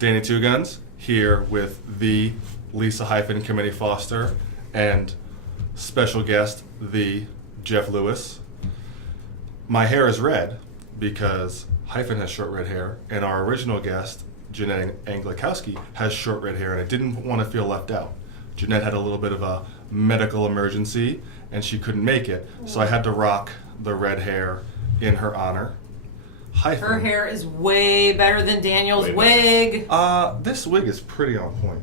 Danny Two Guns here with the Lisa Committee Foster and special guest, the Geoff Lewis. My hair is red because Hyphen has short red hair, and our original guest, Jeanette Anglikowski, has short red hair, and I didn't want to feel left out. Jeanette had a little bit of a medical emergency, and she couldn't make it, so I had to rock the red hair in her honor. Hyphen. Her hair is way better than Daniel's wig. This wig is pretty on point.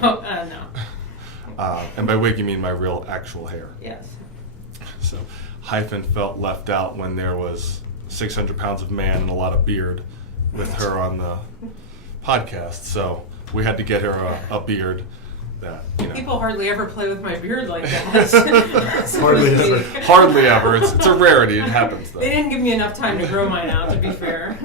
No. And by wig, you mean my real, actual hair. Yes. So Hyphen felt left out when there was 600 pounds of man and a lot of beard with her on the podcast. So we had to get her a beard that, People hardly ever play with my beard like that. Hardly ever. Hardly ever. It's a rarity. It happens, though. They didn't give me enough time to grow mine out, to be fair.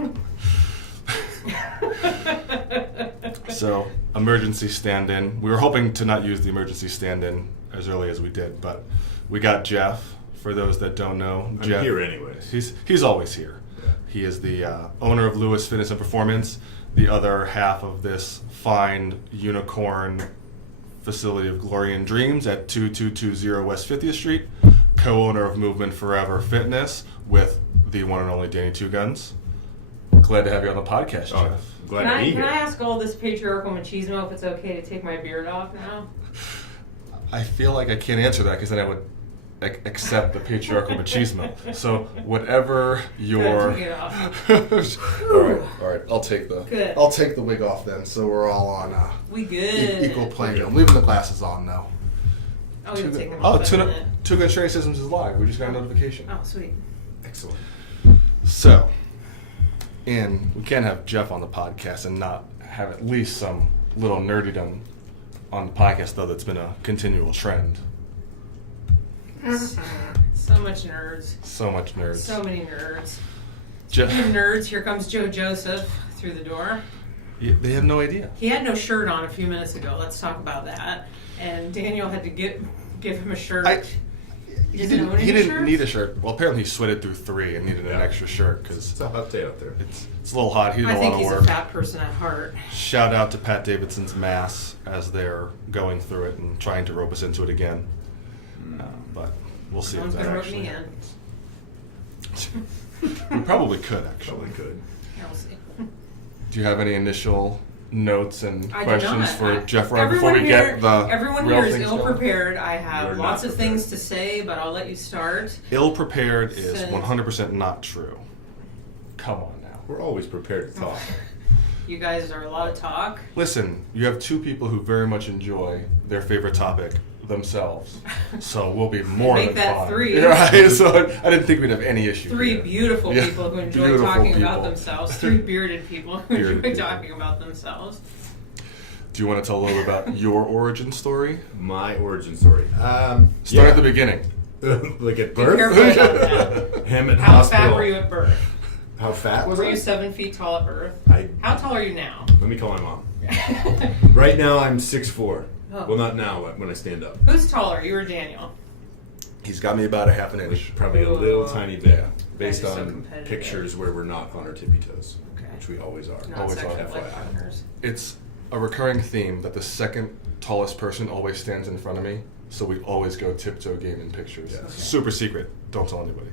So, emergency stand-in. We were hoping to not use the emergency stand-in as early as we did, but we got Geoff. For those that don't know, I'm Geoff, here anyways. He's always here. Yeah. He is the owner of Lewis Fitness and Performance, the other half of this fine unicorn facility of glory and dreams at 2220 West 50th Street, co-owner of Movement Forever Fitness with the one and only Danny Two Guns. Glad to have you on the podcast, Geoff. Glad to be here. Can I ask all this patriarchal machismo if it's okay to take my beard off now? I feel like I can't answer that because then I would accept the patriarchal machismo. So whatever your Take it off. all right, I'll take Good. the wig off then, so we're all on We good. equal playing field. I'm leaving the glasses on though. Oh, you'll take them off in a minute. Two Gun Training Systems is live. We just got a notification. Oh, sweet. Excellent. So, and we can't have Geoff on the podcast and not have at least some little nerdydom on the podcast, though that's been a continual trend. So much nerds. So much nerds. So many nerds. Geoff, Speaking of nerds, here comes Joe Joseph through the door. they have no idea. He had no shirt on a few minutes ago. Let's talk about that. And Daniel had to give him a shirt. He didn't need a shirt. Well, apparently he sweated through 3 and needed an extra shirt because It's a hot day out there. it's a little hot. He did I a think lot of he's work. a fat person at heart. Shout out to Pat Davidson's mass as they're going through it and trying to rope us into it again. But we'll see Someone's if that gonna rope me actually. in. We probably could actually. Probably could. Yeah, we'll see. Do you have any initial notes and I do questions not. for Geoff right Everyone before we here, get the everyone real here is things ill going? prepared. I have You're lots not of prepared. things to say, but I'll let you start. Ill prepared is Says- 100% not true. Come on now. We're always prepared to talk. You guys are a lot of talk. Listen, you have two people who very much enjoy their favorite topic themselves, so we'll be more Make than that fine. 3. Right? So I didn't think we'd have any issue. 3 here. beautiful Yeah, people who enjoy beautiful talking about people. themselves. 3 bearded people who Bearded enjoy people. talking about themselves. Do you want to tell a little bit about your origin story? My origin story. Start at the beginning. Like at Be birth? careful about that. Him at How hospital. fat were you at birth? How fat was Were I? you 7 feet tall at birth? I How tall are you now? Let me call my mom. Right now I'm 6'4". Oh. Well, not now, but when I stand up. Who's taller, you or Daniel? He's got me about a half an inch. Probably a Ooh. little tiny bit. Guys Based are so on competitive. pictures where we're not on our tippy toes. Okay. Which we always are. Not Always sexual are. like FYI. partners. It's a recurring theme that the second tallest person always stands in front of me, so we always go tiptoe game in pictures. Yeah. Okay. Super secret. Don't tell anybody.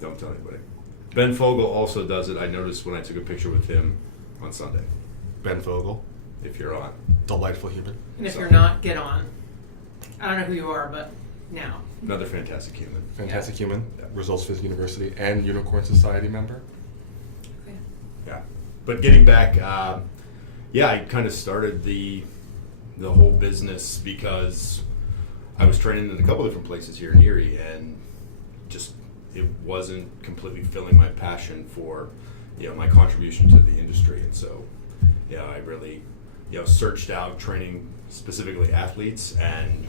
Don't tell anybody. Ben Fogle also does it. I noticed when I took a picture with him on Sunday. Ben Vogel, If you're on. delightful human. And if So- you're not, get on. I don't know who you are, but now. Another fantastic human. Fantastic human. Yeah. Results Physics University and Unicorn Society member. Okay. Yeah. But getting back, I kind of started the whole business because I was training in a couple different places here in Erie, and just it wasn't completely filling my passion for, my contribution to the industry. And so, I really, searched out training specifically athletes, and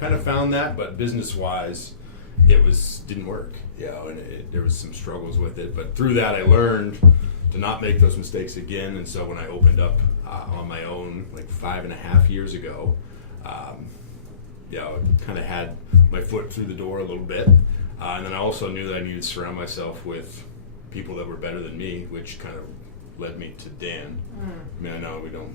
kind of found that, but business-wise, it didn't work. And there was some struggles with it. But through that, I learned to not make those mistakes again. And so when I opened up on my own, like 5.5 years ago, I kind of had my foot through the door a little bit. And then I also knew that I needed to surround myself with people that were better than me, which kind of led me to Dan. Mm. I mean, I know we don't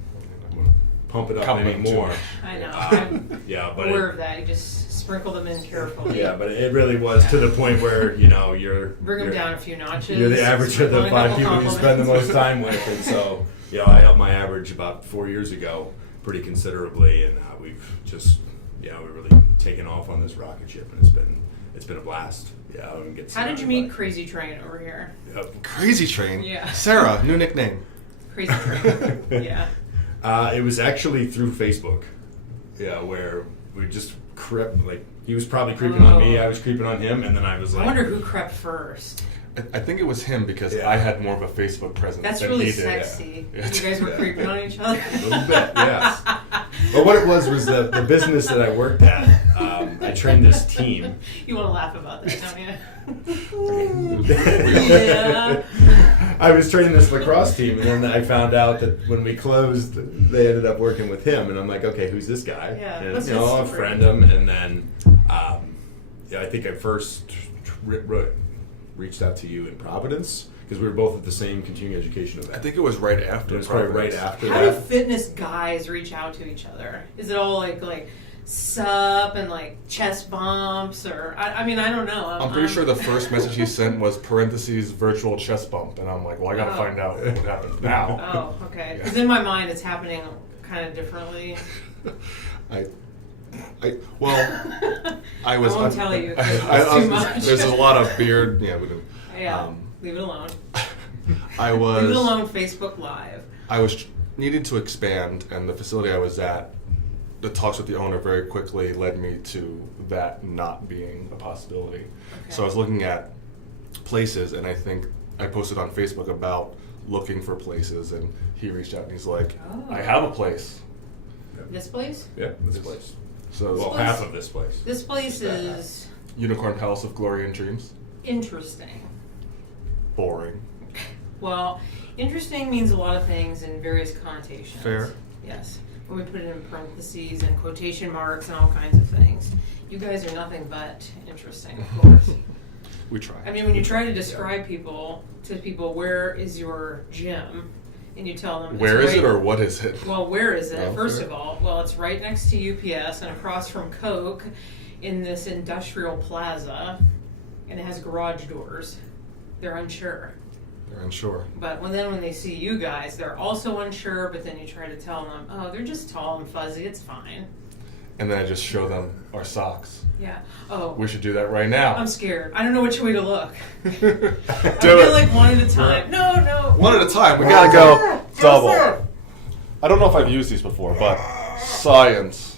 want to pump it up Compliment anymore. I know. I'm Yeah, but aware of that. You just sprinkle them in carefully. yeah, but it really was to the point where you're Bring them you're- down a few notches. You're the average of the sprinkle in a 5 couple people you spend the compliments. most time with, and so I upped my average about 4 years ago pretty considerably, and we've just we're really taken off on this rocket ship, and it's been a blast. Yeah, I can get. How did you meet Crazy Train over here? Crazy Train. Yeah. Sarah, new nickname. Crazy Train. Yeah. It was actually through Facebook. Yeah, where we just crept, like he was probably creeping on me, I was creeping on him, and then I was like, I wonder who crept first. I think it was him because Yeah. I had more of a Facebook presence That's than really he did. sexy. Yeah. You guys were Yeah. creeping on each other. a little bit, yes. But what it was the business that I worked at. I trained this team. You want to laugh about that, don't you? Yeah. I was training this lacrosse team, and then I found out that when we closed, they ended up working with him, and I'm like, okay, who's this guy? Yeah, and, what's his I'll story? friend him, and then, I think I first reached out to you in Providence because we were both at the same continuing education event. I think it was right after. it was probably right Providence. after How do that. fitness guys reach out to each other? Is it all like sup and like chest bumps, or I mean I don't know. I'm pretty sure the first message he sent was parentheses virtual chest bump, and I'm like, well, I gotta Oh. find out what happened now. Oh, okay. Because in my mind it's happening kind of differently. Well, I was. I won't tell you. 'cause it's I too was- much. There's a lot of beard. Yeah, we do. Yeah. Leave it alone. I Leave it was. alone. Facebook Live. I was needing to expand, and the facility I was at, the talks with the owner very quickly led me to that not being a possibility. So I was looking at places, and I think I posted on Facebook about looking for places, and he reached out and he's like, Oh. I have a place. This place. Yeah, this place. So Well, place- half of this place. This place is Unicorn Palace of Glory and Dreams. interesting. Boring. Well, interesting means a lot of things in various connotations. Fair. Yes. When we put it in parentheses and quotation marks and all kinds of things. You guys are nothing but interesting, of course. We try. I mean, when you try to describe to people, where is your gym? And you tell them, Where it's is it right- or what is it? Well, where is it? Oh, First fair. of all, well, it's right next to UPS and across from Coke in this industrial plaza, and it has garage doors. They're unsure. They're unsure. But when they see you guys, they're also unsure, but then you try to tell them, oh, they're just tall and fuzzy, it's fine. And then I just show them our socks. Yeah. Oh, We should do that right now. I'm scared. I don't know which way to look. Do I feel it. like one at a time. No. One at a time. We gotta go double. I don't know if I've used these before, but science.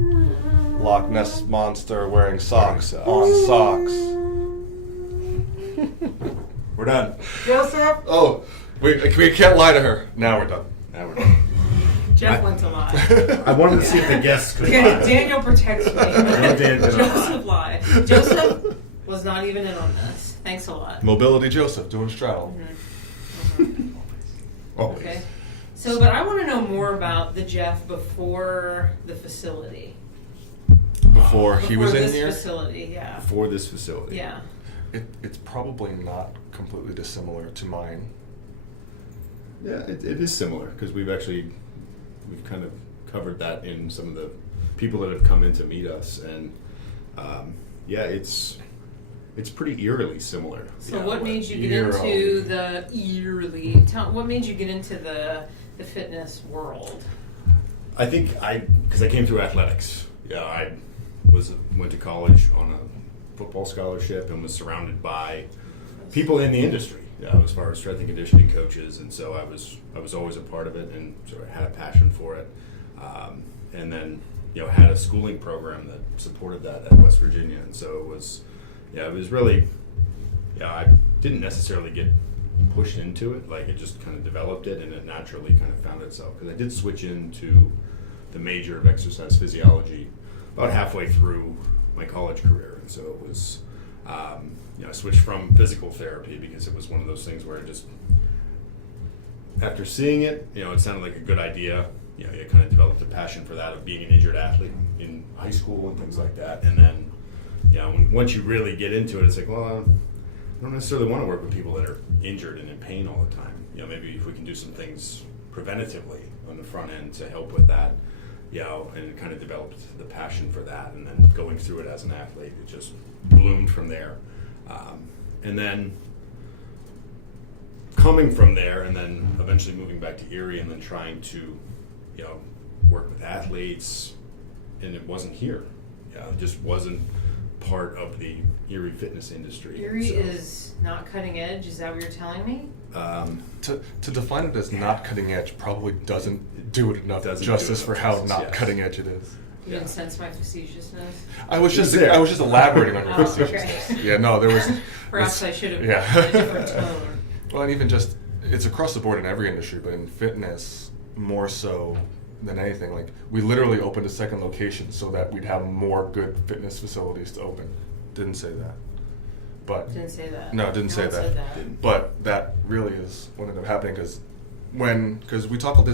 Loch Ness monster wearing socks on socks. We're done. Joseph? Oh, we can't lie to her. Now we're done. Now we're done. Jeff went to lie. I wanted to see if the guests could Okay, lie. Daniel protects me. Dan did not Joseph lied. Joseph was not even in on this. Thanks a lot. Mobility Joseph doing straddle. Always. Okay. So, but I want to know more about the Geoff before the facility. Before he was in this here, facility, yeah. For this facility. Yeah. it's probably not completely dissimilar to mine. Yeah, it is similar because we've kind of covered that in some of the people that have come in to meet us, and it's pretty eerily similar. So Yeah, what made you get Eerily. into what made you get into the fitness world? I think because I came through athletics. Yeah, I went to college on a football scholarship and was surrounded by people in the industry. Yeah, as far as strength and conditioning coaches, and so I was always a part of it and sort of had a passion for it. And then had a schooling program that supported that at West Virginia, and so it was really I didn't necessarily get pushed into it, like it just kind of developed it and it naturally kind of found itself, because I did switch into the major of exercise physiology about halfway through my college career, and so it was I switched from physical therapy because it was one of those things where after seeing it, it sounded like a good idea. You kind of developed a passion for that, of being an injured athlete in high school and things like that. And then, once you really get into it, it's like, well, I don't necessarily want to work with people that are injured and in pain all the time. Maybe if we can do some things preventatively on the front end to help with that, and kind of developed the passion for that. And then going through it as an athlete, it just bloomed from there. And then coming from there, and then eventually moving back to Erie, and then trying to, work with athletes, and it wasn't here. It just wasn't part of the Erie fitness industry. Erie is not cutting edge. Is that what you're telling me? To define it as not cutting edge probably doesn't do it enough justice for how not cutting edge it is. You didn't sense my facetiousness? I was just elaborating on your facetiousness. Okay. Yeah, no, there was. Perhaps I should have a different tone. Well, and even just, it's across the board in every industry, but in fitness more so than anything. Like, we literally opened a second location so that we'd have more good fitness facilities to open. Didn't say that. But didn't say that. No, didn't say that. Said that. But that really is what ended up happening, because we talk about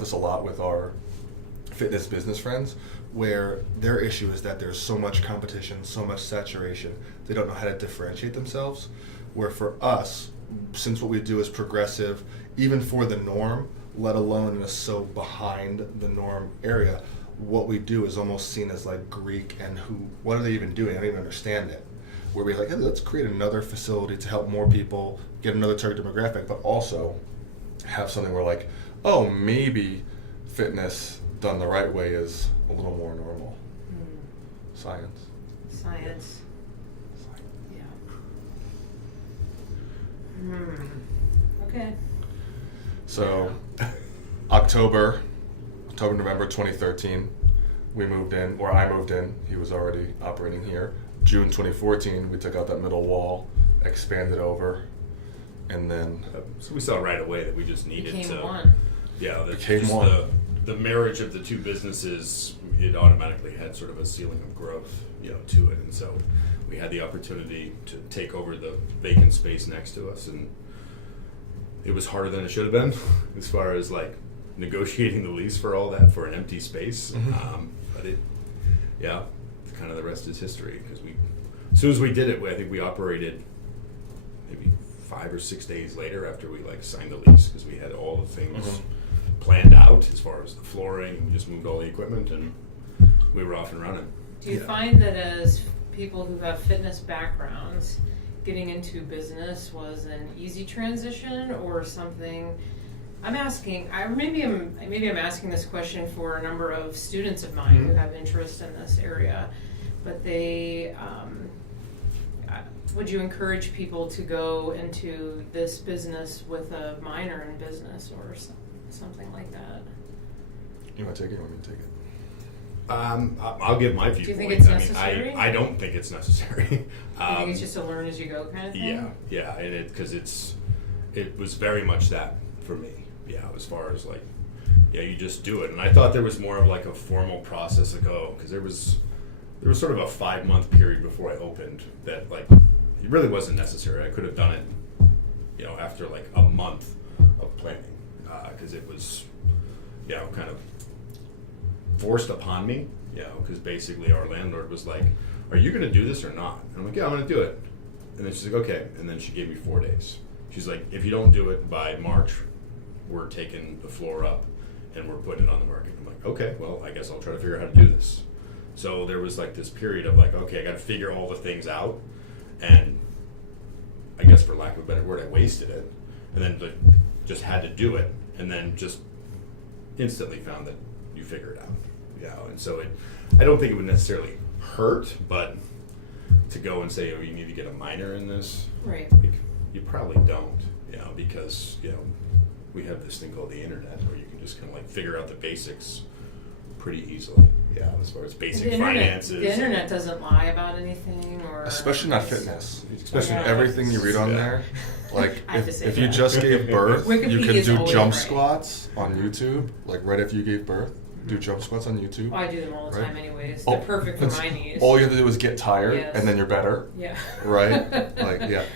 this a lot with our fitness business friends, where their issue is that there's so much competition, so much saturation, they don't know how to differentiate themselves. Where for us, since what we do is progressive, even for the norm, let alone in a so behind the norm area, what we do is almost seen as like Greek, and what are they even doing? I don't even understand it. Where we're like, hey, let's create another facility to help more people, get another target demographic, but also have something where like, oh, maybe fitness done the right way is a little more normal. Science. Yeah. Okay. So, October, November 2013, we moved in, or I moved in. He was already operating here. June 2014, we took out that middle wall, expanded over, and then... So we saw right away that we just needed became to... one. Yeah, became one. The marriage of the two businesses, it automatically had sort of a ceiling of growth, to it. And so we had the opportunity to take over the vacant space next to us, and it was harder than it should have been as far as like negotiating the lease for all that for an empty space. But kind of the rest is history, because as soon as we did it, I think we operated maybe 5 or 6 days later after we signed the lease, because we had all the things planned out as far as the flooring. We just moved all the equipment and we were off and running. Do you find that as people who have fitness backgrounds, getting into business was an easy transition or something? I'm asking, maybe I'm asking this question for a number of students of mine who have interest in this area, but they, would you encourage people to go into this business with a minor in business or something like that? You want to take it, or you want me to take it? I'll give my viewpoint. Do you think it's necessary? I don't think it's necessary. You think it's just a learn as you go kind of thing? Yeah, because it was very much that for me. Yeah, as far as you just do it. And I thought there was more of a formal process to go, because there was sort of a 5-month period before I opened that it really wasn't necessary. I could have done it, after a month of planning, because it was, kind of forced upon me, because basically our landlord was like, are you going to do this or not? And I'm like, yeah, I'm going to do it. And then she's like, okay. And then she gave me 4 days. She's like, if you don't do it by March, we're taking the floor up and we're putting it on the market. I'm like, okay, well, I guess I'll try to figure out how to do this. So there was this period of okay, I got to figure all the things out. And I guess for lack of a better word, I wasted it. And then just had to do it. And then just instantly found that you figure it out. And so I don't think it would necessarily hurt, but to go and say, oh, you need to get a minor in this, right? You probably don't, because we have this thing called the internet where you can just kind of figure out the basics pretty easily. As far as basic finances. The internet doesn't lie about anything, or especially not fitness. Especially everything you read on there. If you that. just gave birth, you can do jump right. squats on YouTube. Right after you gave birth, do jump squats on YouTube. I do them all the time anyways. They're perfect for my knees. All you have to do is get tired, and then you're better. Yeah. Right?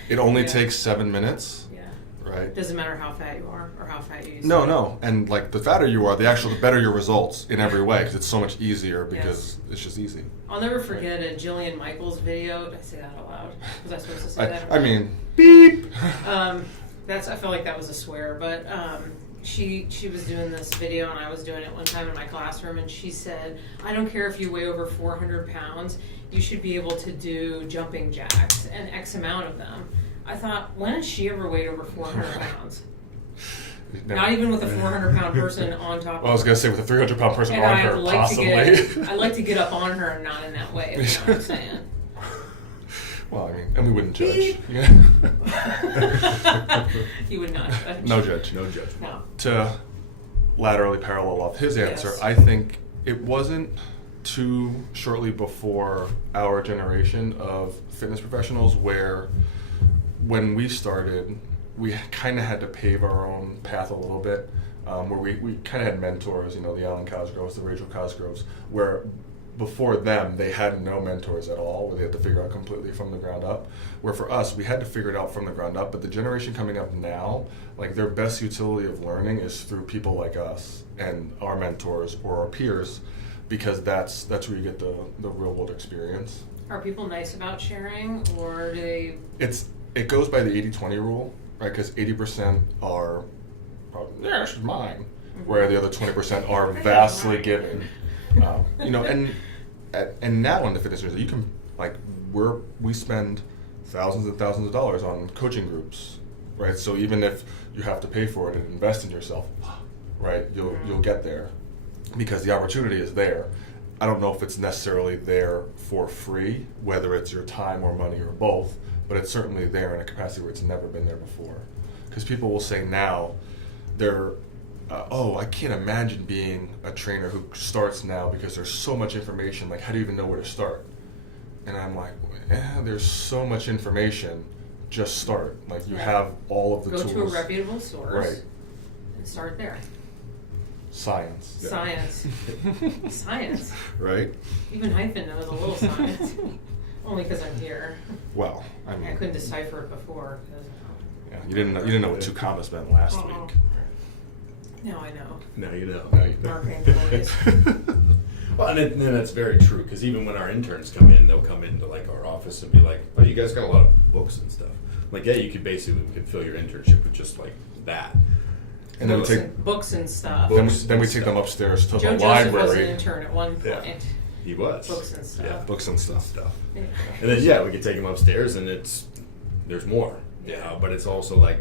It only takes 7 minutes. Yeah. right? Doesn't matter how fat you are or how fat you used to No, be. no. And like the fatter you are, the better your results in every way because it's so much easier because it's just easy. I'll never forget a Jillian Michaels video. Did I say that out loud? Was I supposed to say that? I mean, beep. I felt like that was a swear, but she was doing this video and I was doing it one time in my classroom, and she said, I don't care if you weigh over 400 pounds, you should be able to do jumping jacks and X amount of them. I thought, when has she ever weighed over 400 pounds? No. Not even with a 400-pound person on top of her. Well, I was going to say with a 300-pound person And on I'd her, like possibly. I'd like to get up on her and not in that way, if you know what I'm saying. Well, I mean, and we wouldn't judge. Beep. Yeah. You would not judge. No judge. No judgment. No. To laterally parallel off his answer, Yes. I think it wasn't too shortly before our generation of fitness professionals where when we started, we kind of had to pave our own path a little bit, where we kind of had mentors, the Alan Cosgroves, the Rachel Cosgroves, where before them, they had no mentors at all, where they had to figure out completely from the ground up. Where for us, we had to figure it out from the ground up, but the generation coming up now, like their best utility of learning is through people like us and our mentors or our peers, because that's where you get the real world experience. Are people nice about sharing, or do they? It goes by the 80-20 rule, right? Because 80% are, yeah, this is mine, where the other 20% are vastly given. And now in the fitness industry, you can we spend thousands and thousands of dollars on coaching groups, right? So even if you have to pay for it and invest in yourself, right, you'll get there because the opportunity is there. I don't know if it's necessarily there for free, whether it's your time or money or both, but it's certainly there in a capacity where it's never been there before. Because people will say now, I can't imagine being a trainer who starts now because there's so much information. Like, how do you even know where to start? And I'm like, there's so much information. Just start. Like, you have all of the tools. Go to a reputable source. Right. And start there. Science. Science. Science. Right? Even Hyphen knows a little science. Only because I'm here. Well, I mean, I couldn't decipher it before. yeah, you didn't know what 2 commas meant last Uh-uh. week. Now I know. Now you know. Now you know. Marketing employees. Well, and then that's very true, because even when our interns come in, they'll come into like our office and be like, "Oh, you guys got a lot of books and stuff." Like, yeah, you could fill your internship with just like that. And then we take books and stuff. then we take them upstairs to Joe the Joseph was an library. intern at one point. Yeah. He was. Books and stuff. Yeah, Books and stuff. Yeah. And then we could take him upstairs, and there's more. Yeah, but it's also like,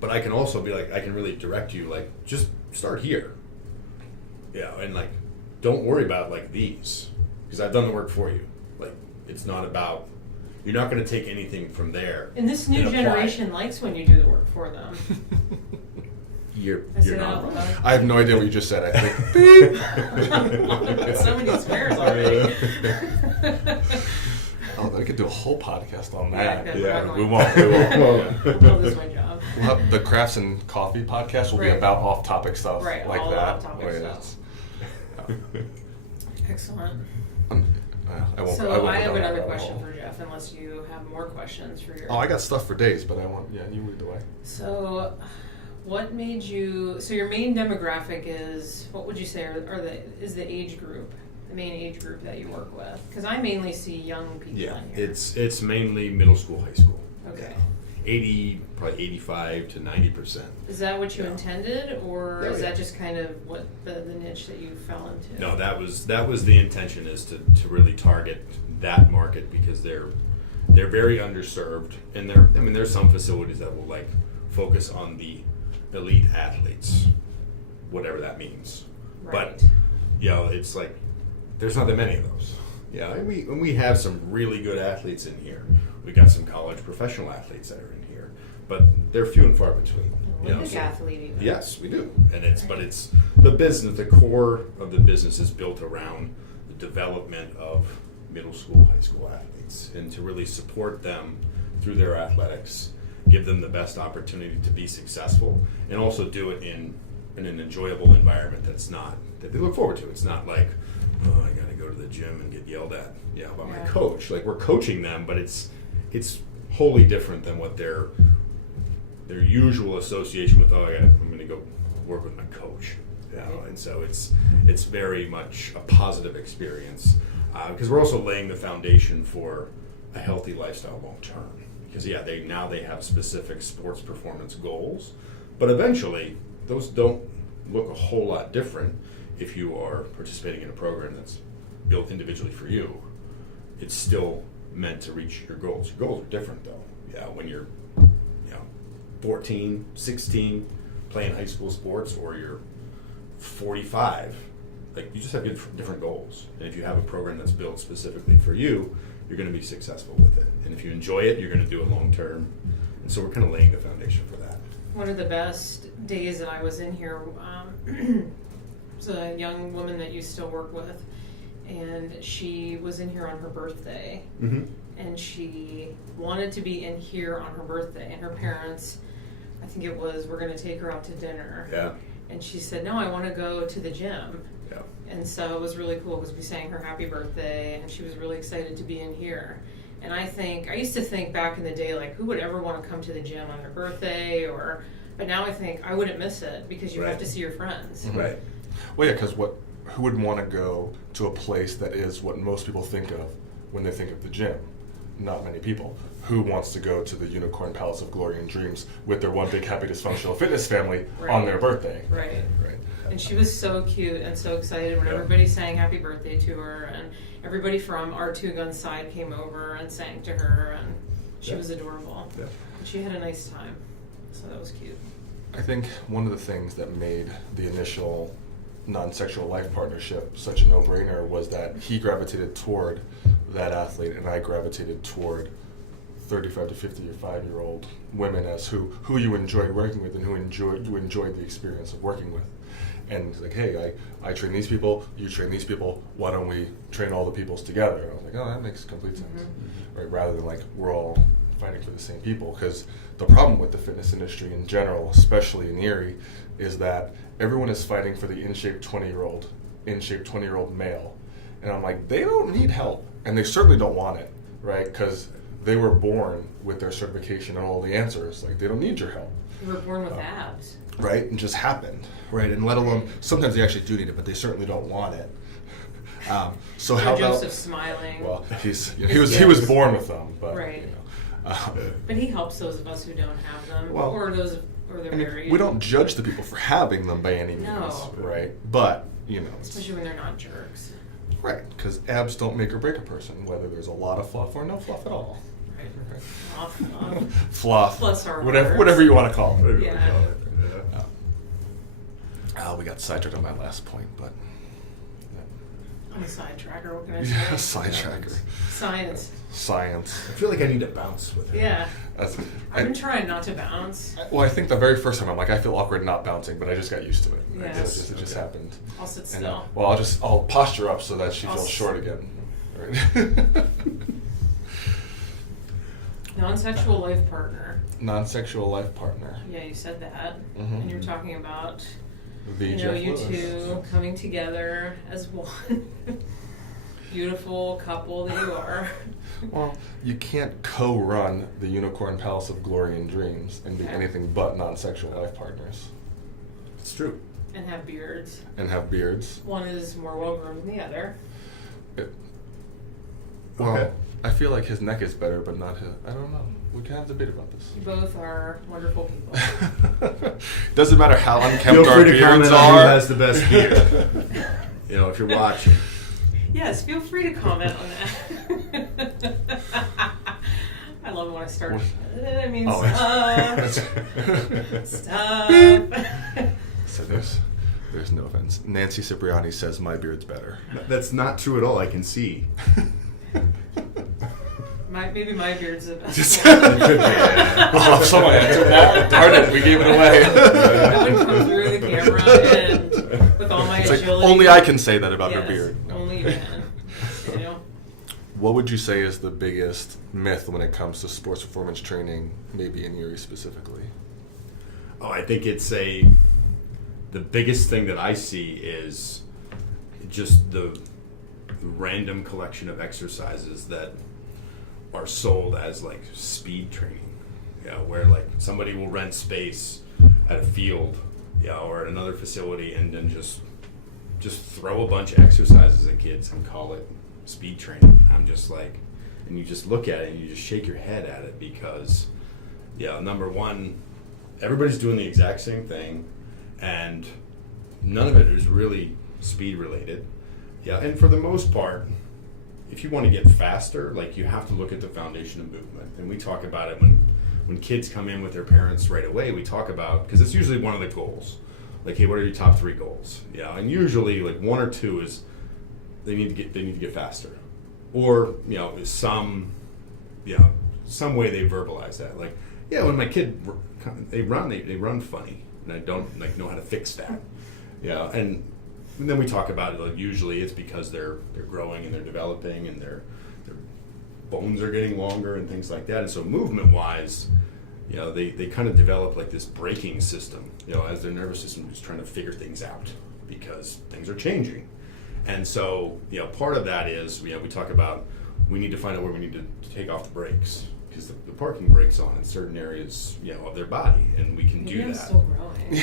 but I can also be like, I can really direct you, like, just start here. Yeah, and like, don't worry about like these, because I've done the work for you. Like, it's not about, you're not going to take anything from there. And this new and apply generation likes when you do the work for them. You're I said not that out wrong. loud. I have no idea what you just said. I think. Somebody swears already. Oh, they could do a whole podcast on Yeah, that. good. Yeah, we won't. We won't. I'll lose my job. We'll have the Crafts and Coffee podcast will be Right. about off-topic stuff Right, like all that. off-topic Wait, stuff. it's- Excellent. I won't. So won't I go have down another that question hole. for Geoff, unless you have more questions for your. Oh, I got stuff for days, but I want. Yeah, you lead the way. So, what made you? So your main demographic is, what would you say, is the age group, the main age group that you work with? Because I mainly see young people Yeah, in here. it's mainly middle school, high school. Okay. 80, probably 85 to 90%. Is that what you Yeah. intended, or Yeah, is yeah. that just kind of what the niche that you fell into? No, that was the intention, is to really target that market, because they're very underserved, and there's some facilities that will like focus on the elite athletes, whatever that means. Right. But it's like there's not that many of those. Yeah, and we have some really good athletes in here. We got some college professional athletes that are in here, but they're few and far between. Olympic athlete even. Yes, we do, and it's the business. The core of the business is built around the development of middle school, high school athletes, and to really support them through their athletics, give them the best opportunity to be successful, and also do it in an enjoyable environment that they look forward to. It's not like, oh, I got to go to the gym and get yelled at, by my Yeah. coach. Like, we're coaching them, but it's wholly different than what they're their usual association with, I'm going to go work with my coach. And so it's very much a positive experience because we're also laying the foundation for a healthy lifestyle long term. Because they have specific sports performance goals, but eventually those don't look a whole lot different if you are participating in a program that's built individually for you. It's still meant to reach your goals. Your goals are different though. When you're 14, 16, playing high school sports, or you're 45, like you just have different goals. And if you have a program that's built specifically for you, you're going to be successful with it. And if you enjoy it, you're going to do it long term. And so we're kind of laying the foundation for that. One of the best days that I was in here was a young woman that you still work with, and she was in here on her birthday. Mm-hmm. And she wanted to be in here on her birthday, and her parents, I think it was, we're going to take her out to dinner. Yeah. And she said, no, I want to go to the gym. Yeah. And so it was really cool because we sang her happy birthday, and she was really excited to be in here. And I used to think back in the day, like, who would ever want to come to the gym on their birthday? But now I think I wouldn't miss it because you have to see your friends. Mm-hmm. Right. Well, yeah, because who would want to go to a place that is what most people think of when they think of the gym? Not many people. Who wants to go to the Unicorn Palace of Glory and Dreams with their one big happy dysfunctional fitness family on their birthday? Right. Right. And she was so cute and so excited when everybody sang happy birthday to her, and everybody from our Two Guns side came over and sang to her, and she was adorable. Yeah. And she had a nice time, so that was cute. I think one of the things that made the initial non-sexual life partnership such a no-brainer was that he gravitated toward that athlete, and I gravitated toward 35 to 55-year-old women as who you enjoyed working with and who you enjoyed the experience of working with. And it's like, hey, I train these people, you train these people, why don't we train all the peoples together? And I was like, oh, that makes complete sense. Mm-hmm. Right? Rather than like we're all fighting for the same people. Because the problem with the fitness industry in general, especially in Erie, is that everyone is fighting for the in-shape 20-year-old male. And I'm like, they don't need help. And they certainly don't want it, right? Because they were born with their certification and all the answers. Like, they don't need your help. You were born with abs. Right? And just happened. Right? And let alone, sometimes they actually do need it, but they certainly don't want it. So how about Joseph smiling? Well, he was born with them, but right. You know, but he helps those of us who don't have them, well, or they're very. we don't judge the people for having them by any means, No. right? But you know, especially when they're not jerks. Right? Because abs don't make or break a person, whether there's a lot of fluff or no fluff at all. Right. Fluff. Plus our whatever you want to call it. Yeah. We got sidetracked on my last point, but. I'm a sidetracker. What can I say? Yeah, sidetracker. Science. I feel like I need to bounce with it. Yeah. I've been trying not to bounce. Well, I think the very first time I'm like, I feel awkward not bouncing, but I just got used to it. Yeah. It just happened. I'll sit still. I'll posture up so that she feels short again. Right. Non-sexual life partner. Non-sexual life partner. Yeah, you said that. Mm-hmm. And you're talking about Geoff you Lewis. two coming together as one beautiful couple that you are. Well, you can't co-run the Unicorn Palace of Glory and Dreams and be anything but non-sexual life partners. It's true. And have beards. One is more well-groomed than the other. Okay. I feel like his neck is better, but not his. I don't know. We can have a debate about this. You both are wonderful people. Doesn't matter how unkempt Feel our free to beards comment on are. who has the best beard. If you're watching. Yes, feel free to comment on that. I love it when I start. That means stop. So there's no offense. Nancy Cipriani says my beard's better. That's not true at all. I can see. Maybe my beard's the best. Oh, someone answered that. Darn it, we gave it away. I would come through the camera and with all my agility. Only I can say that about her beard. No. Only you can. What would you say is the biggest myth when it comes to sports performance training, maybe in Erie specifically? Oh, I think the biggest thing that I see is just the random collection of exercises that are sold as like speed training. where like somebody will rent space at a field, or at another facility, and then just throw a bunch of exercises at kids and call it speed training. And I'm just like, and you just look at it and you just shake your head at it because, number one, everybody's doing the exact same thing, and none of it is really speed related. And for the most part, if you want to get faster, like you have to look at the foundation of movement. And we talk about it when kids come in with their parents right away, we talk about, because it's usually one of the goals. Like, hey, what are your top 3 goals? And usually like 1 or 2 is they need to get faster. Or, some way they verbalize that. Like, when my kid they run funny, and I don't like know how to fix that. And then we talk about it, like usually it's because they're growing and they're developing and their bones are getting longer and things like that. And so movement wise, they kind of develop like this braking system, as their nervous system is trying to figure things out because things are changing. And so, part of that is, we talk about we need to find out where we need to take off the brakes because the parking brake's on in certain areas, of their body, and we can do I'm that. still growing.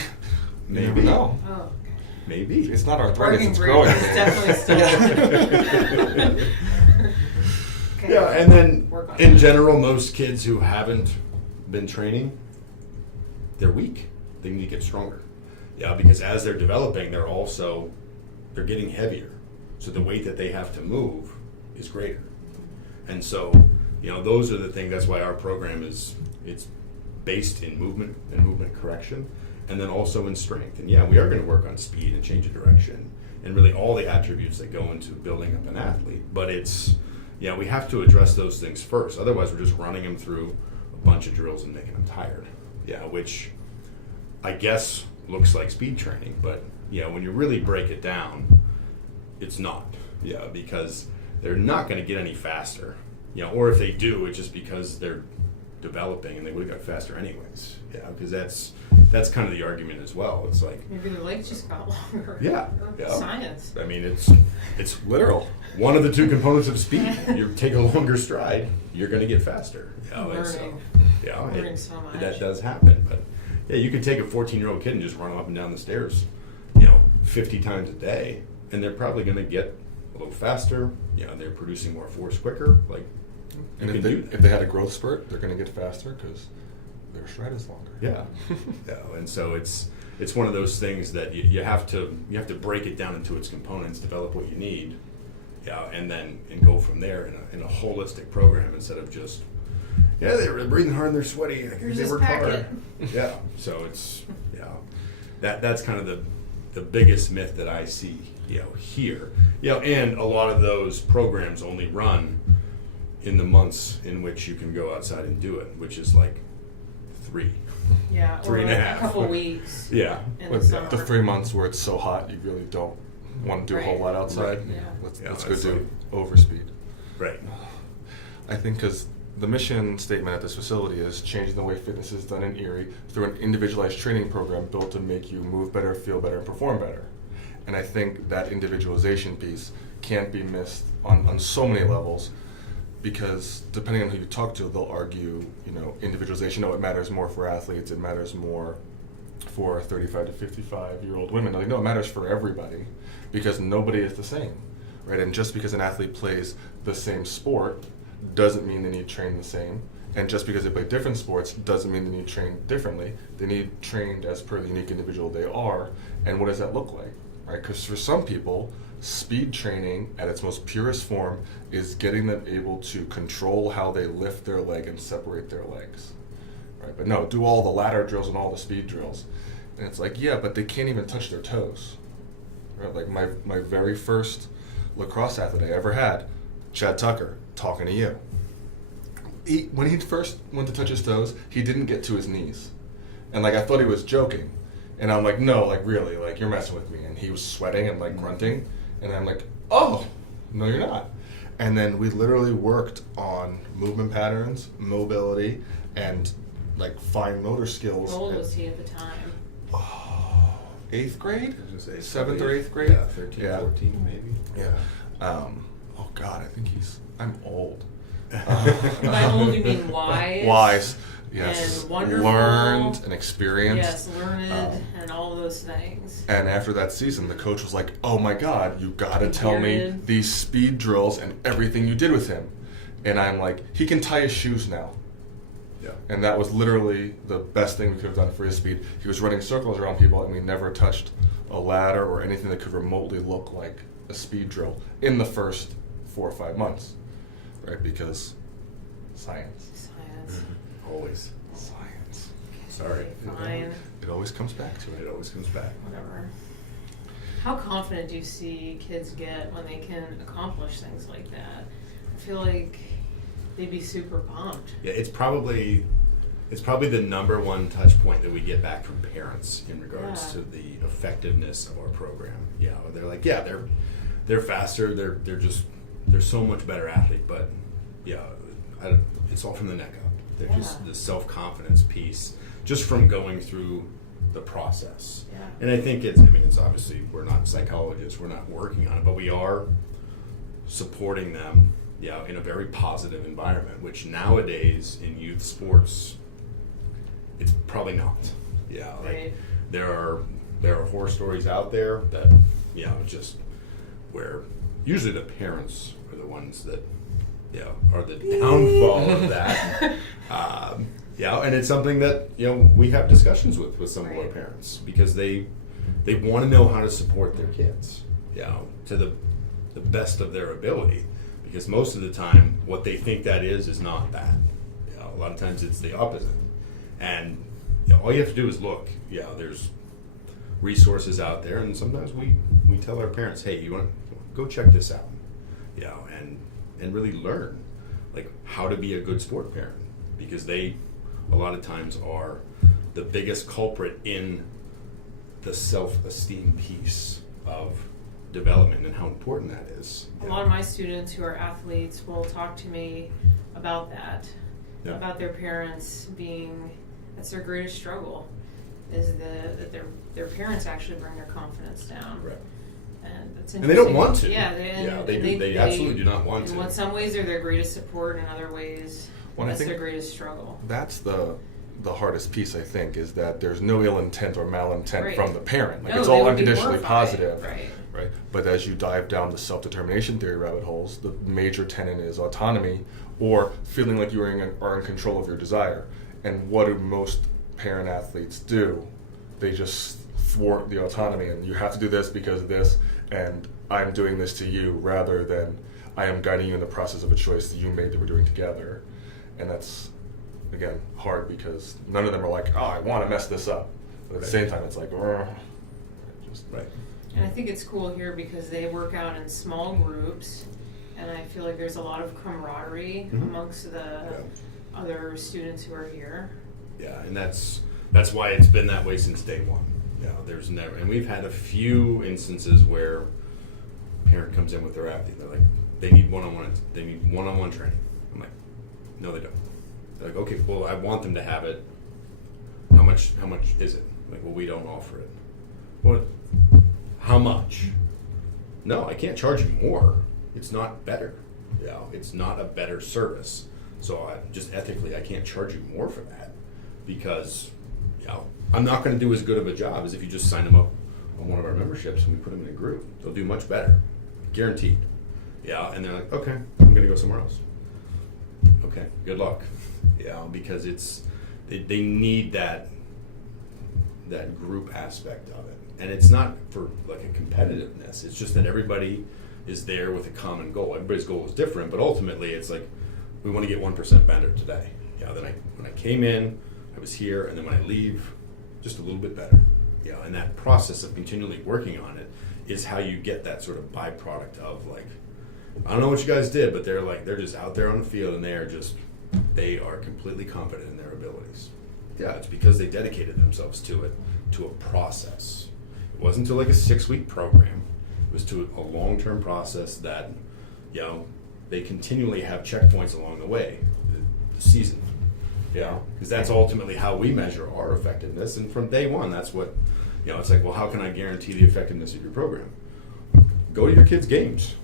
Maybe. No. Oh, okay. Maybe. It's not Parking arthritis, it's brake growing. is definitely still. Okay. And then Work on in that. general, most kids who haven't been training, they're weak. They need to get stronger. Because as they're developing, they're getting heavier. So the weight that they have to move is greater. And so, those are the things, that's why our program it's based in movement and movement correction, and then also in strength. And we are going to work on speed and change of direction and really all the attributes that go into building up an athlete. But it's, we have to address those things first. Otherwise, we're just running them through a bunch of drills and making them tired. Which I guess looks like speed training, but when you really break it down, it's not. Because they're not going to get any faster. Or if they do, it's just because they're developing and they would have got faster anyways. Because that's kind of the argument as well. It's like Maybe the legs just got longer. Science. I mean, it's Literal. one of the 2 components of speed. You take a longer stride, you're going to get faster. Learning. Learning so much. That does happen. But you could take a 14-year-old kid and just run them up and down the stairs, 50 times a day, and they're probably going to get a little faster. They're producing more force quicker. Like, And if they had a growth spurt, they're going to get faster because their stride is longer. And so it's one of those things that you have to break it down into its components, develop what you need, and go from there in a holistic program instead of just they're breathing hard and they're sweaty. They worked hard. So it's that's kind of the biggest myth that I see here. And a lot of those programs only run in the months in which you can go outside and do it, which is like 3. Yeah, 3 and a half. A couple weeks. Yeah. In the But summer. the 3 months where it's so hot, you really don't want to do a whole lot outside. Right. Let's Yeah, go it's do like- overspeed. Right. I think because the mission statement at this facility is changing the way fitness is done in Erie through an individualized training program built to make you move better, feel better, and perform better. And I think that individualization piece can't be missed on so many levels, because depending on who you talk to, they'll argue, individualization, it matters more for athletes, it matters more for 35 to 55-year-old women. Like, no, it matters for everybody because nobody is the same, right? And just because an athlete plays the same sport doesn't mean they need to train the same. And just because they play different sports doesn't mean they need to train differently. They need trained as per the unique individual they are. And what does that look like, right? Because for some people, speed training at its most purest form is getting them able to control how they lift their leg and separate their legs, right? But no, do all the ladder drills and all the speed drills. And it's like, but they can't even touch their toes, right? Like my very first lacrosse athlete I ever had, Chad Tucker, talking to you. When he first went to touch his toes, he didn't get to his knees. And I thought he was joking. And I'm like, no, really, you're messing with me. And he was sweating and grunting. And I'm like, oh, no, you're not. And then we literally worked on movement patterns, mobility, and fine motor skills. How old was he at the time? 8th grade? I was gonna say 7th or 8th grade? 13, Yeah. 14 maybe. Yeah. Oh God, I think I'm old. By old, you mean wise? Wise. Yes, and wonderful. learned and experienced. Yes, learned and all those things. And after that season, the coach was like, "Oh my God, you gotta tell me Period. these speed drills and everything you did with him." And I'm like, "He can tie his shoes now." Yeah. And that was literally the best thing we could have done for his speed. He was running circles around people, and we never touched a ladder or anything that could remotely look like a speed drill in the first 4 or 5 months, right? Because science. Science. Always. Science. Sorry. Fine. It always comes back to it. It always comes back. Whatever. How confident do you see kids get when they can accomplish things like that? I feel like they'd be super pumped. Yeah, it's probably the number one touch point that we get back from parents in regards Yeah. to the effectiveness of our program. Yeah, they're like, yeah, they're faster, they're so much better athlete, but yeah, it's all from the neck up. They're just the self-confidence piece, just from going through the process. Yeah. And I think it's obviously, we're not psychologists, we're not working on it, but we are supporting them, in a very positive environment, which nowadays in youth sports, it's probably not. Yeah, like Right. there are horror stories out there that, just where usually the parents are the ones that, are the downfall of that. And it's something that, we have discussions with some of our Right. parents, because they want to know how to support their kids, to the best of their ability, because most of the time what they think that is not that. A lot of times it's the opposite. And all you have to do is look. There's resources out there, and sometimes we tell our parents, hey, you want to go check this out, and really learn like how to be a good sport parent, because they a lot of times are the biggest culprit in the self-esteem piece of development and how important that is. A lot of my students who are athletes will talk to me about that, about their parents being, that's their greatest struggle, is that their parents actually bring their confidence down. Right. And that's And they don't interesting. want to. Yeah, They absolutely do not want to. In some ways, they're their greatest support. In other ways, Well, I that's think their greatest struggle. That's the hardest piece, I think, is that there's no ill intent or malintent Right. from the parent. Like, No, it's they all would be unconditionally horrified. positive. Right. But as you dive down the self-determination theory rabbit holes, the major tenet is autonomy, or feeling like you are in control of your desire. And what do most parent athletes do? They just thwart the autonomy, and you have to do this because of this, and I'm doing this to you, rather than I am guiding you in the process of a choice that you made that we're doing together. And that's, again, hard, because none of them are like, oh, I want to mess this up. But at the same time, it's like, just Right. And I think it's cool here because they work out in small groups, and I feel like there's a lot of camaraderie amongst the other students who are here. Yeah, and that's why it's been that way since day one. There's never, and we've had a few instances where a parent comes in with their athlete, they're like, they need one-on-one training. I'm like, no, they don't. They're like, okay, well, I want them to have it. How much is it? I'm like, well, we don't offer it. What? How much? No, I can't charge you more. It's not better. It's not a better service. So just ethically, I can't charge you more for that, because I'm not going to do as good of a job as if you just sign them up on one of our memberships and we put them in a group. They'll do much better, guaranteed. And they're like, okay, I'm going to go somewhere else. Okay, good luck. Because they need that group aspect of it, and it's not for like a competitiveness. It's just that everybody is there with a common goal. Everybody's goal is different, but ultimately it's like, we want to get 1% better today. Then when I came in, I was here, and then when I leave, just a little bit better. And that process of continually working on it is how you get that sort of byproduct of like, I don't know what you guys did, but they're just out there on the field, and they are completely confident in their abilities. It's because they dedicated themselves to it, to a process. It wasn't to like a 6-week program. It was to a long-term process that, they continually have checkpoints along the way, the season. Because that's ultimately how we measure our effectiveness. And from day one, that's what, it's like, well, how can I guarantee the effectiveness of your program? Go to your kids' games.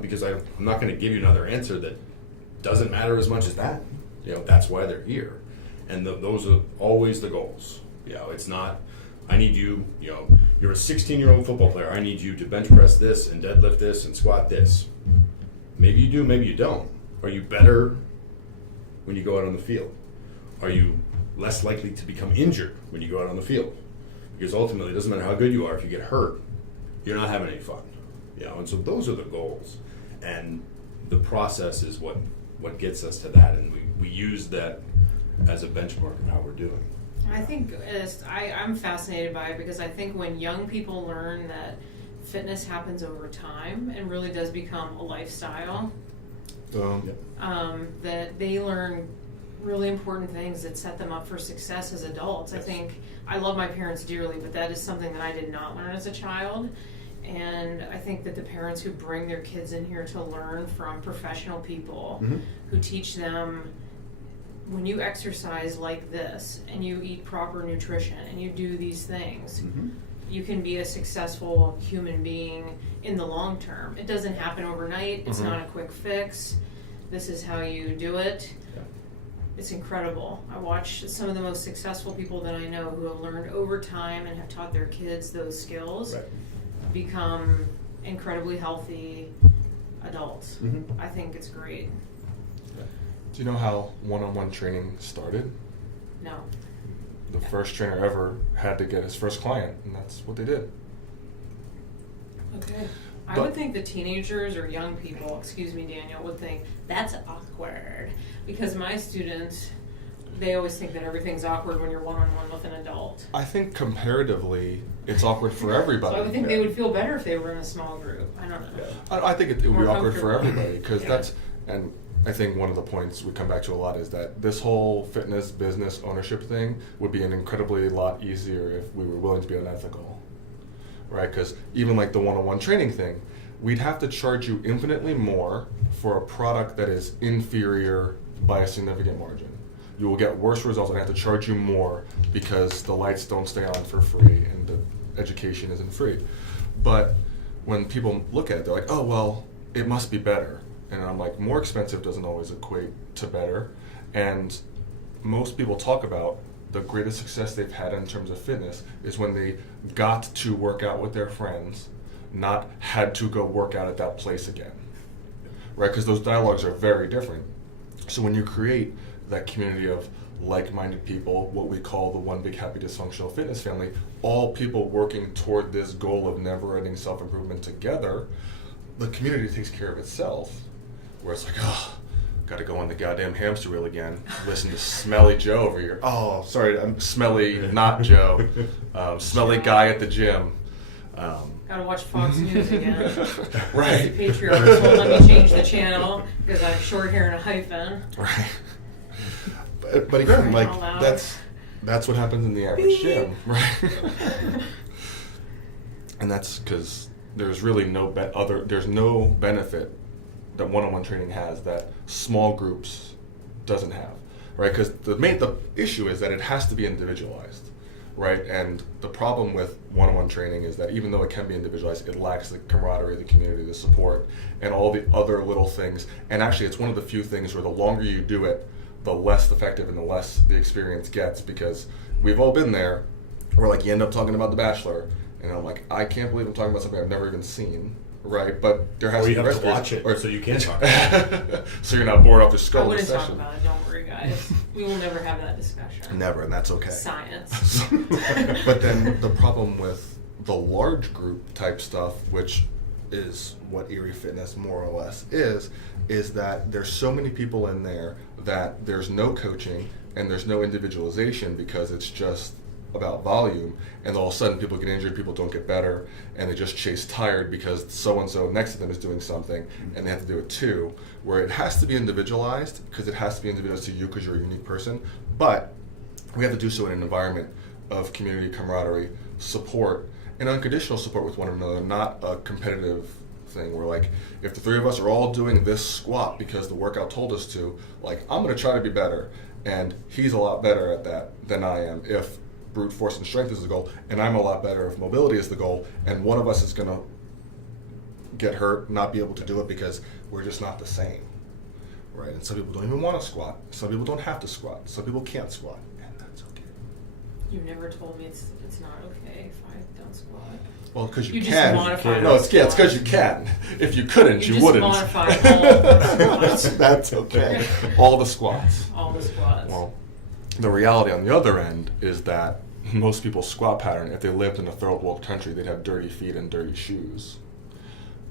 Because I'm not going to give you another answer that doesn't matter as much as that. That's why they're here. And those are always the goals. It's not, I need you, you're a 16-year-old football player. I need you to bench press this and deadlift this and squat this. Maybe you do, maybe you don't. Are you better when you go out on the field? Are you less likely to become injured when you go out on the field? Because ultimately, it doesn't matter how good you are, if you get hurt, you're not having any fun. And so those are the goals. And the process is what gets us to that. And we use that as a benchmark of how we're doing. I think I'm fascinated by it because I think when young people learn that fitness happens over time and really does become a lifestyle, that they learn really important things that set them up for success as adults. Yes. I think I love my parents dearly, but that is something that I did not learn as a child. And I think that the parents who bring their kids in here to learn from professional people who teach them, when you exercise like this and you eat proper nutrition and you do these things, you can be a successful human being in the long term. It doesn't happen overnight. It's not a quick fix. This is how you do it. Yeah. It's incredible. I watch some of the most successful people that I know who have learned over time and have taught their kids those skills become incredibly healthy adults. I think it's great. Do you know how one-on-one training started? No. The first trainer ever had to get his first client, and that's what they did. Okay. I would think the teenagers or young people, excuse me, Daniel, would think, that's awkward. Because my students, they always think that everything's awkward when you're one-on-one with an adult. I think comparatively, it's awkward for everybody. So I would think they would feel better if they were in a small group. I don't know. I think it would be awkward for everybody, because that's, and I think one of the points we come back to a lot is that this whole fitness business ownership thing would be an incredibly lot easier if we were willing to be unethical, right? Because even like the one-on-one training thing, we'd have to charge you infinitely more for a product that is inferior by a significant margin. You will get worse results and have to charge you more because the lights don't stay on for free and the education isn't free. But when people look at it, they're like, oh, well, it must be better. And I'm like, more expensive doesn't always equate to better. And most people talk about the greatest success they've had in terms of fitness is when they got to work out with their friends, not had to go work out at that place again, right? Because those dialogues are very different. So when you create that community of like-minded people, what we call the one big happy dysfunctional fitness family, all people working toward this goal of never-ending self-improvement together, the community takes care of itself. Where it's like, oh, got to go on the goddamn hamster wheel again. Listen to Smelly Joe over here. Oh, sorry, I'm Smelly, not Joe. Smelly guy at the gym. Gotta watch Fox News again. Right. The patriarchs won't let me change the channel because I have short hair and a hyphen. Right. But again, like that's what happens in the average gym, right? And that's because there's really there's no benefit that one-on-one training has that small groups doesn't have, right? Because the issue is that it has to be individualized, right? And the problem with one-on-one training is that even though it can be individualized, it lacks the camaraderie, the community, the support, and all the other little things. And actually, it's one of the few things where the longer you do it, the less effective and the less the experience gets, because we've all been there where like you end up talking about The Bachelor, and I'm like, I can't believe I'm talking about something I've never even seen. Right, but there has to be to watch it, or so you can talk about it. So you're not bored off the skull. I wouldn't talk about it, don't worry guys. We will never have that discussion. Never, and that's okay. Science. But then the problem with the large group type stuff, which is what Erie Fitness more or less is that there's so many people in there that there's no coaching and there's no individualization because it's just about volume, and all of a sudden people get injured, people don't get better, and they just chase tired because so-and-so next to them is doing something and they have to do it too, where it has to be individualized because it has to be individualized to you because you're a unique person, but we have to do so in an environment of community, camaraderie, support, and unconditional support with one another, not a competitive thing where like, if the three of us are all doing this squat because the workout told us to, like, I'm going to try to be better, and he's a lot better at that than I am if brute force and strength is the goal, and I'm a lot better if mobility is the goal, and one of us is going to get hurt, not be able to do it because we're just not the same, right? And some people don't even want to squat. Some people don't have to squat. Some people can't squat, and that's okay. You never told me it's not okay if I don't squat. Well, because you just can. modified No, the it's because squat. you can. If you couldn't, you just wouldn't. modified all the squats. That's okay. All the squats. All the squats. Well, the reality on the other end is that most people's squat pattern, if they lived in a third world country, they'd have dirty feet and dirty shoes.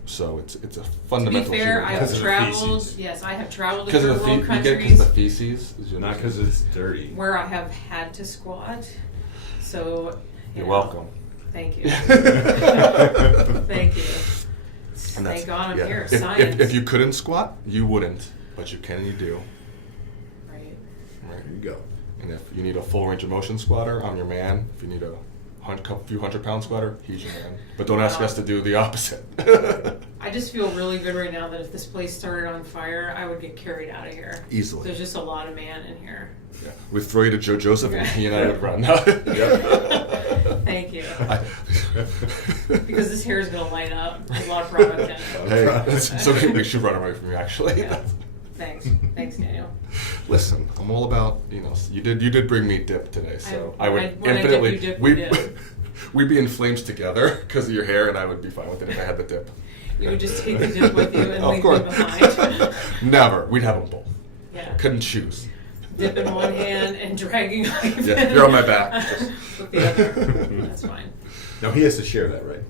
So it's a fundamental. To be fair, human I Because have of the traveled. feces. Yes, I have traveled to because of third the world feet, you get countries because the feces. Not because it's dirty. where I have had to squat. So You're welcome. Thank you. Thank you. And Thank God I'm yeah. here. If, Science. if you couldn't squat, you wouldn't, but you can and you do. Right. Right. There you go. And if you need a full range of motion squatter, I'm your man. If you need a few 100-pound squatter, he's your man. But don't ask us to do the opposite. I just feel really good right now that if this place started on fire, I would get carried out of here. Easily. There's just a lot of man in here. Yeah. We'd throw you to Joe Joseph and he and I would run. Thank you. I- Because this hair is going to light up. There's a lot of product in it. Hey, some people they should run away from you actually. Yeah. Thanks. Thanks, Daniel. Listen, I'm all about, you did bring me dip today, so I would when I dip, infinitely you dip, we dip. we'd be in flames together because of your hair, and I would be fine with it if I had the dip. You would just take the dip with you and Of leave course. me behind. Never. We'd have them both. Yeah. Couldn't choose. Dip in one hand and dragging Yeah, you're on my back. with the other. That's fine. Now he has to share that, right?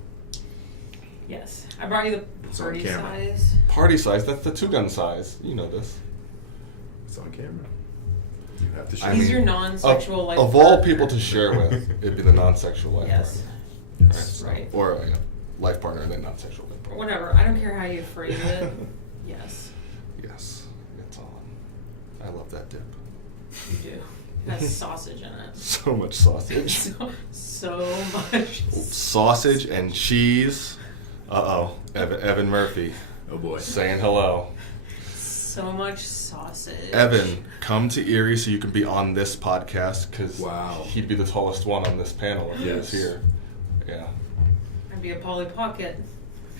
Yes. I brought you the It's on party camera. size. Party size. That's the 2-gun size. You know this. It's on camera. You have to share. I He's mean, your non-sexual life of all partner. people to share with, it'd be the non-sexual life Yes. partner. Yes. Right. Right. Or a life partner and then non-sexual life partner. Whatever. I don't care how you phrase it. Yes, Yes, it's on. I love that dip. you do. It has sausage in it. So much sausage. So much. Sausage and cheese. Uh-oh. Evan Murphy Oh boy. saying hello. So much sausage. Evan, come to Erie so you can be on this podcast because Wow. he'd be the tallest one on this panel if he was Yes. here. Yeah. I'd be a Polly Pocket.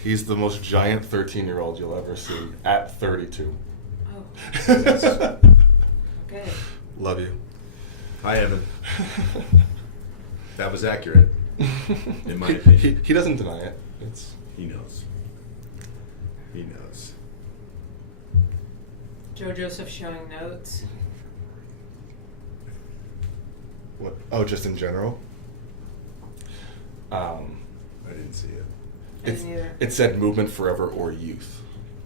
He's the most giant 13-year-old you'll ever see at 32. Oh, okay. Love you. Hi, Evan. That was accurate, in my opinion. He doesn't deny it. It's He knows. He knows. Joe Joseph showing notes. what? Oh, just in general. I didn't see it. I didn't either. It said movement forever or youth,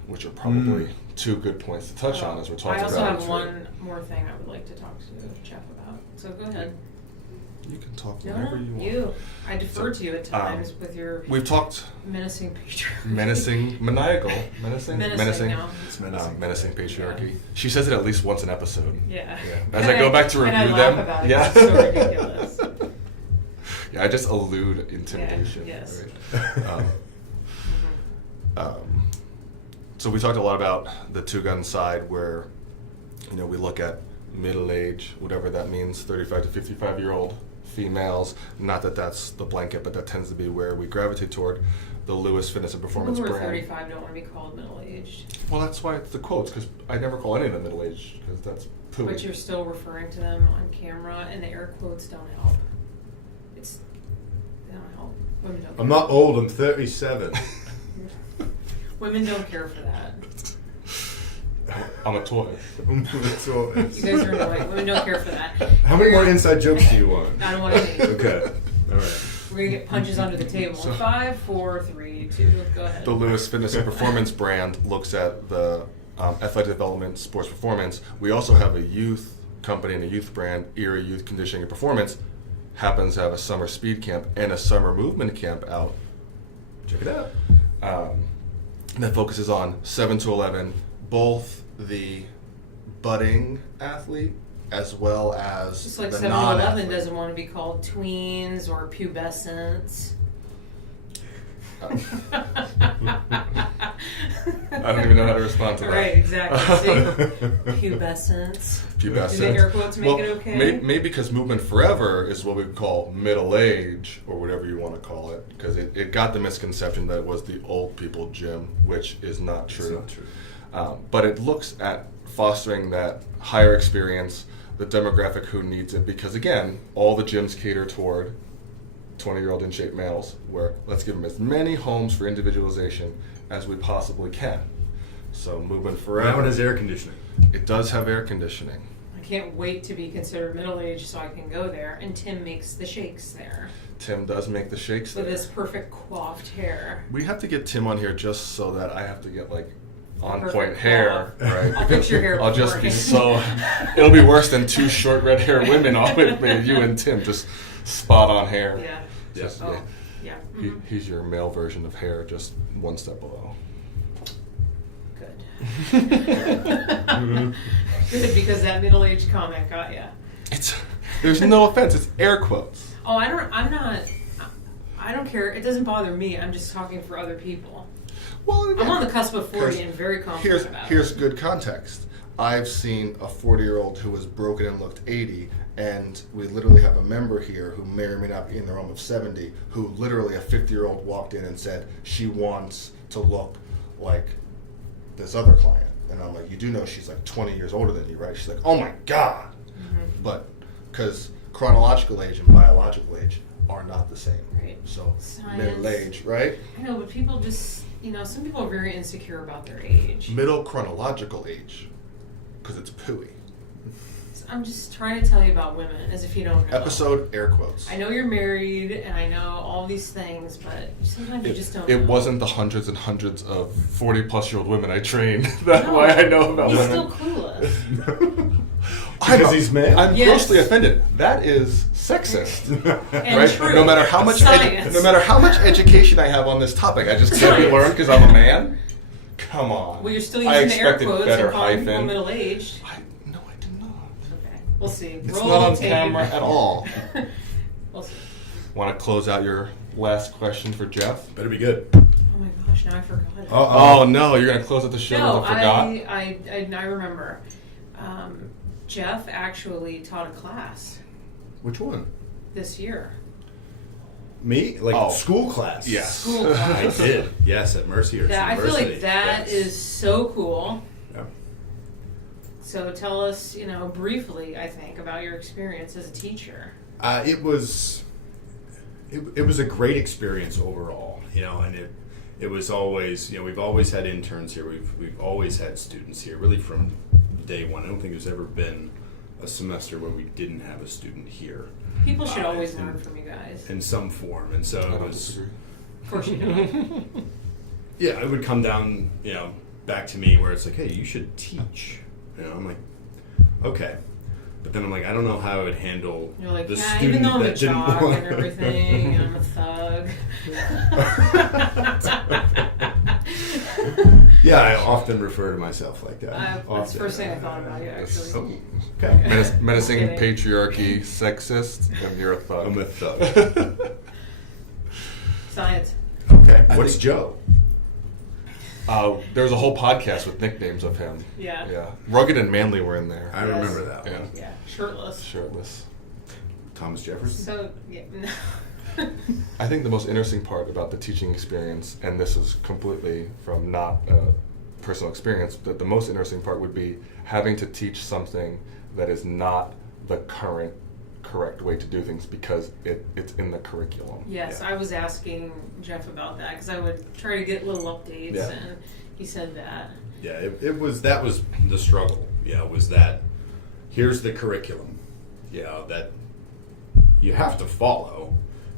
which are probably two good points to touch on as we're talking I also about. have one more thing I would like to talk to Geoff about. So go ahead. You can talk No, whenever you want. I defer to you at times with your We've talked menacing patriarchy. menacing Menacing now. It's menacing. menacing patriarchy. She says it at least once an episode. Yeah. As I go back to and I review laugh them, about it. yeah. It's so ridiculous. Yeah, I just elude intimidation. Yeah, yes. Right? So we talked a lot about the 2-gun side where, we look at middle age, whatever that means, 35 to 55-year-old females. Not that that's the blanket, but that tends to be where we gravitate toward. The Lewis Fitness and Performance People who are brand. 35 don't want to be called middle-aged. Well, that's why it's the quotes, because I never call any of them middle-aged, because that's pooey. But you're still referring to them on camera, and the air quotes don't help. They don't help. Women don't. I'm not old. I'm 37. Women don't care for that. I'm a toy. You guys are annoying. Women don't care for that. How many more inside jokes do you want? I don't want any. Okay. All right. We're gonna get punches under the table. So- 5, 4, 3, 2. Go ahead. The Lewis Fitness and Performance brand looks at the athletic development, sports performance. We also have a youth company and a youth brand, Erie Youth Conditioning and Performance, happens to have a summer speed camp and a summer movement camp out. Check it out. That focuses on 7 to 11, both the budding athlete as well as Just like the 7-Eleven non-athlete. doesn't want to be called tweens or pubescents. I don't even know how to respond to that. Right, exactly. See? Pubescents. Pubescent. Do the air quotes make it okay? Maybe because movement forever is what we call middle age or whatever you want to call it, because it got the misconception that it was the old people gym, which is not true. It's not true. But it looks at fostering that higher experience, the demographic who needs it, because again, all the gyms cater toward 20-year-old in shape males, where let's give them as many homes for individualization as we possibly can. So moving forever. That one has air conditioning. It does have air conditioning. I can't wait to be considered middle-aged so I can go there. And Tim makes the shakes there Tim does make the shakes with there. his perfect coiffed hair. We have to get Tim on here just so that I have to get like on Perfect point hair, coif. right? I'll fix your hair I'll just be beforehand. so. It'll be worse than two short red hair women all with me. You and Tim just spot on hair. Yeah. Just, Oh, yeah. yeah. He, Mhm. he's your male version of hair, just one step below. Good. Good, because that middle-aged comment got ya. There's no offense. It's air quotes. Oh, I don't care. It doesn't bother me. I'm just talking for other people. Well, I'm on the cusp of 40 and very here's confident about here's it. good context. I've seen a 40-year-old who was broken and looked 80, and we literally have a member here who may or may not be in the realm of 70, who literally a 50-year-old walked in and said she wants to look like this other client. And I'm like, you do know she's like 20 years older than you, right? She's like, oh my God. Mhm. But because chronological age and biological age are not the same. Right. So Science. middle age, right? I know, but people just, some people are very insecure about their age. Middle chronological age, because it's pooey. So I'm just trying to tell you about women as if you don't know. Episode air quotes. I know you're married and I know all these things, but sometimes you just don't It know. wasn't the hundreds and hundreds of 40-plus-year-old women I trained. That's why I know about He's women. still clueless. Because he's male? I'm Yes. grossly offended. That is sexist. And Right? true. No matter how much Science. no matter how much education I have on this topic, I just can't be Science. learned because I'm a man. Come on. Well, you're still I using the air expected quotes better and calling people hyphen. middle-aged. No, I did not. Okay, we'll see. It's Roll not on tape. camera at all. We'll see. Want to close out your last question for Geoff? Better be good. Oh my gosh, now I forgot it. Oh no, you're gonna close out the show No, with a forgot? I remember. Geoff actually taught a class Which one? this year. Me? Like Oh. school class? Yes. School I class. did. Yes, at Mercier That, I feel University. like that Yes. is so cool. Yeah. So tell us, briefly, I think, about your experience as a teacher. It was a great experience overall, and it was always, we've always had interns here. We've always had students here, really from day one. I don't think there's ever been a semester where we didn't have a student here People should always in- learn from you guys. in some form, and so I it don't was. disagree. Of course you do. Yeah, it would come down, back to me where it's like, hey, you should teach. I'm like, okay. But then I'm like, I don't know how I would handle You're like, the yeah, student even though I'm a that didn't jock want and everything, and I'm a thug. Yeah, I often refer to myself like that. That's the Often. first thing I thought about you, actually. Oh, okay. Menacing Kidding. patriarchy, sexist, and you're a thug. I'm a thug. Science. Okay. What's Joe? There was a whole podcast with nicknames of him. Yeah. Yeah. Rugged and Manly were in there. I Yes. remember that Yeah. one. Yeah. Shirtless. Shirtless. Thomas Jefferson? So, yeah. I think the most interesting part about the teaching experience, and this is completely from not personal experience, but the most interesting part would be having to teach something that is not the correct way to do things because it's in the curriculum. Yes, Yeah. I was asking Geoff about that because I would try to get little updates, Yeah. and he said that. Yeah, that was the struggle. Yeah, was that here's the curriculum. Yeah, that you have to follow,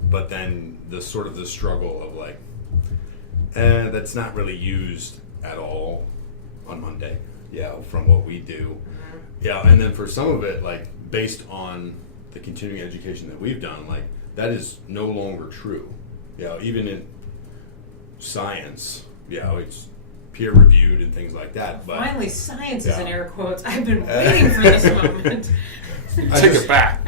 but then the sort of the struggle of like, that's not really used at all on Monday. Yeah, from what we do. Mhm. Yeah, and then for some of it, like based on the continuing education that we've done, like that is no longer true. Yeah, even in science, it's peer reviewed and things like that. But Finally, science is in Yeah. air quotes. I've been waiting for this moment. Take it back.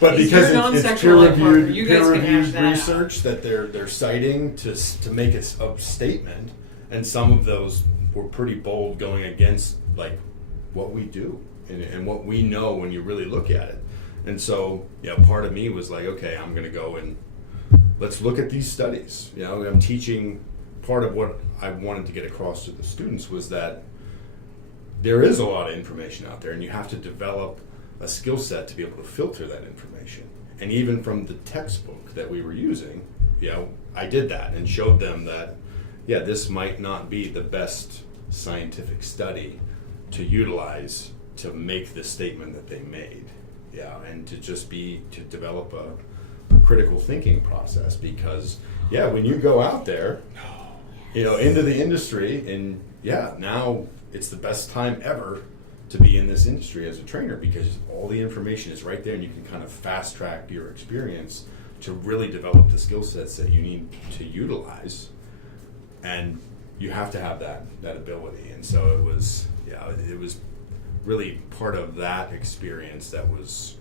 But He's because your it's non-sexual life partner. peer-reviewed, You guys can hash that out. research that they're citing to make a statement, and some of those were pretty bold, going against like what we do and what we know when you really look at it. And so, part of me was like, okay, I'm going to go and let's look at these studies. I'm teaching. Part of what I wanted to get across to the students was that there is a lot of information out there, and you have to develop a skill set to be able to filter that information. And even from the textbook that we were using, I did that and showed them that, this might not be the best scientific study to utilize to make the statement that they made. And to develop a critical thinking process, because when you go out there, into the industry, and now it's the best time ever to be in this industry as a trainer, because all the information is right there, and you can kind of fast track your experience to really develop the skill sets that you need to utilize, and you have to have that ability. And so it was really part of that experience that was,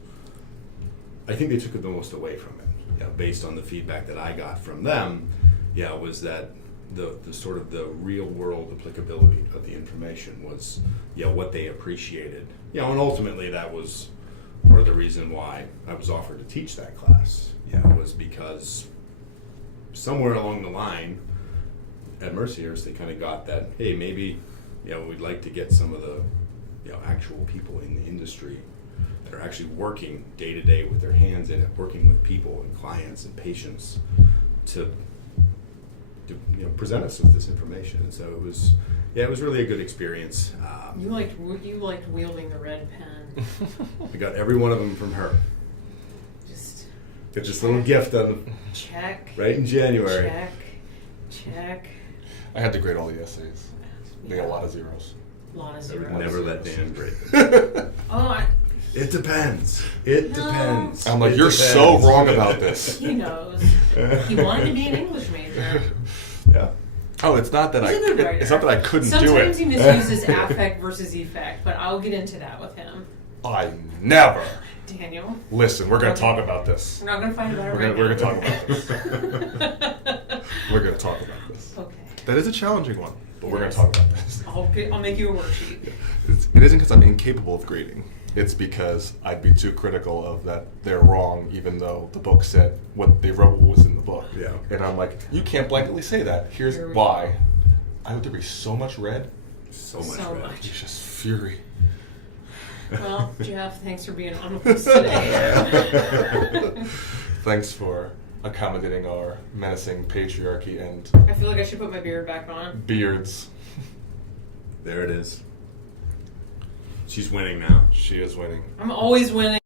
I think they took the most away from it, based on the feedback that I got from them, was that the sort of the real world applicability of the information was, what they appreciated. And ultimately that was part of the reason why I was offered to teach that class, was because somewhere along the line at Mercyhurst, they kind of got that, hey, maybe, we'd like to get some of the, actual people in the industry that are actually working day to day with their hands in it, working with people and clients and patients to present us with this information. And so it was really a good experience. You liked wielding the red pen. I got every one of them from her. Got this little gift on check right in January. Check. I had to grade all the essays. They got a lot of zeros. Never let Dan grade. It depends. It depends. I'm like, you're so wrong about this. He knows. He wanted to be an English major. Yeah. Oh, it's not that it's not that I couldn't do it. Sometimes he misuses affect versus effect, but I'll get into that with him. I never. Daniel. Listen, we're going to talk about this. We're not going to fight about it. We're going to talk about this. We're going to talk about this. Okay. That is a challenging one, but we're going to talk about this. I'll make you a worksheet. It isn't because I'm incapable of grading. It's because I'd be too critical of that they're wrong, even though the book said what they wrote was in the book. Yeah. And I'm like, you can't blanketly say that. Here's why. I went through so much red. So much. It's just fury. Well, Geoff, thanks for being on with us today. Thanks for accommodating our menacing patriarchy and I feel like I should put my beard back on. beards. There it is. She's winning now. She is winning. I'm always winning.